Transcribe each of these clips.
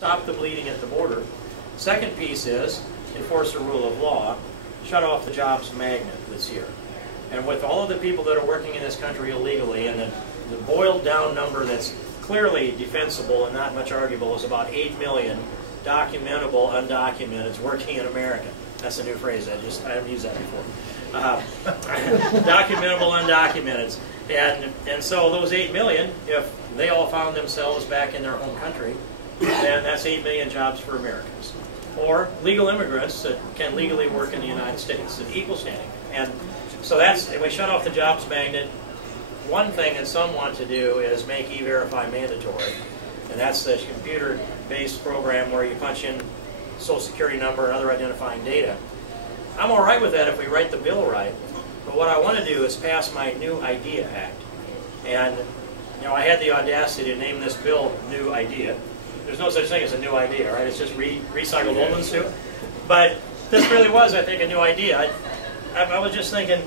Stop the bleeding at the border. Second piece is enforce the rule of law, shut off the jobs magnet that's here. And with all of the people that are working in this country illegally, and the boiled down number that's clearly defensible and not much arguable is about 8 million documentable, undocumented working in America. That's a new phrase. I haven't used that before. Documentable, undocumented. And so those 8 million, if they all found themselves back in their home country, then that's 8 million jobs for Americans. Or legal immigrants that can legally work in the United States at equal standing. And so we shut off the jobs magnet. One thing that some want to do is make E-Verify mandatory. And that's the computer-based program where you punch in Social Security number and other identifying data. I'm all right with that if we write the bill right. But what I want to do is pass my New Idea Act. And I had the audacity to name this bill New Idea. There's no such thing as a new idea, right? It's just recycled old ones too. But this really was, I think, a new idea. I was just thinking,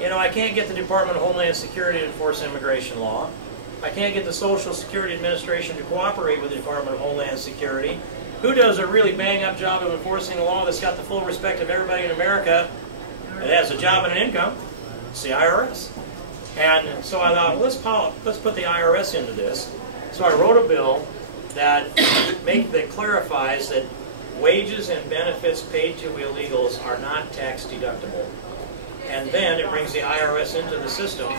I can't get the Department of Homeland Security to enforce immigration law. I can't get the Social Security Administration to cooperate with the Department of Homeland Security. Who does a really bang-up job of enforcing a law that's got the full respect of everybody in America that has a job and an income? It's the IRS. And so I thought, well, let's put the IRS into this. So I wrote a bill that clarifies that wages and benefits paid to illegals are not tax deductible. And then it brings the IRS into the system.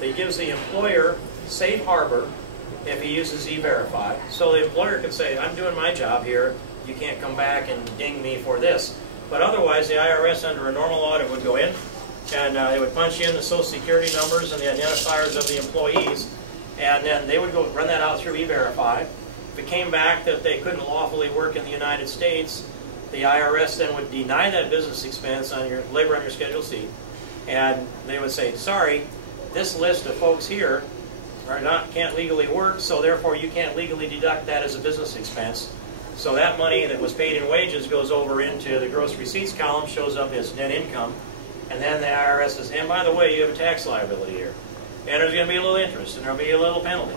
It gives the employer safe harbor if he uses E-Verify. So the employer can say, I'm doing my job here, you can't come back and ding me for this. But otherwise, the IRS under a normal audit would go in, and they would punch in the Social Security numbers and the identifiers of the employees, and then they would go run that out through E-Verify. If it came back that they couldn't lawfully work in the United States, the IRS then would deny that business expense on your labor on your Schedule C, and they would say, sorry, this list of folks here can't legally work, so therefore you can't legally deduct that as a business expense. So that money that was paid in wages goes over into the gross receipts column, shows up as net income, and then the IRS says, and by the way, you have a tax liability here. And there's going to be a little interest, and there'll be a little penalty.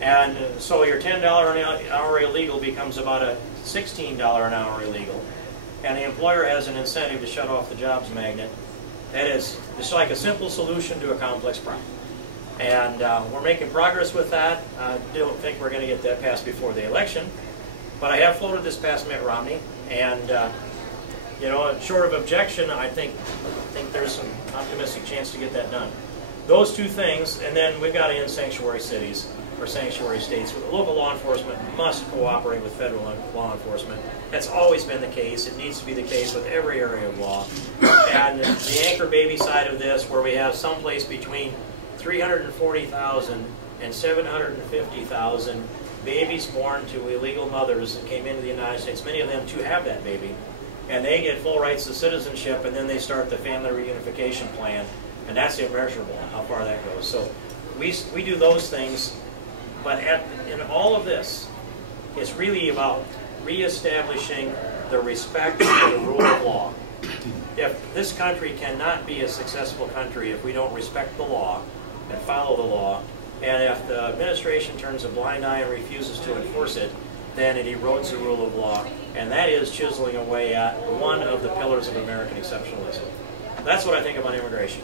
And so your $10 an hour illegal becomes about a $16 an hour illegal. And the employer has an incentive to shut off the jobs magnet. That is, it's like a simple solution to a complex problem. And we're making progress with that. I don't think we're going to get that passed before the election. But I have floated this past Mitt Romney. And, short of objection, I think there's some optimistic chance to get that done. Those two things, and then we've got to end sanctuary cities or sanctuary states. Local law enforcement must cooperate with federal law enforcement. That's always been the case. It needs to be the case with every area of law. And the anchor baby side of this, where we have someplace between 340,000 and 750,000 babies born to illegal mothers that came into the United States, many of them to have that baby, and they get full rights to citizenship, and then they start the family reunification plan, and that's immeasurable how far that goes. So we do those things, but in all of this, it's really about reestablishing the respect for the rule of law. If this country cannot be a successful country if we don't respect the law and follow the law, and if the administration turns a blind eye and refuses to enforce it, then it erodes the rule of law, and that is chiseling away at one of the pillars of American exceptionalism. That's what I think about immigration.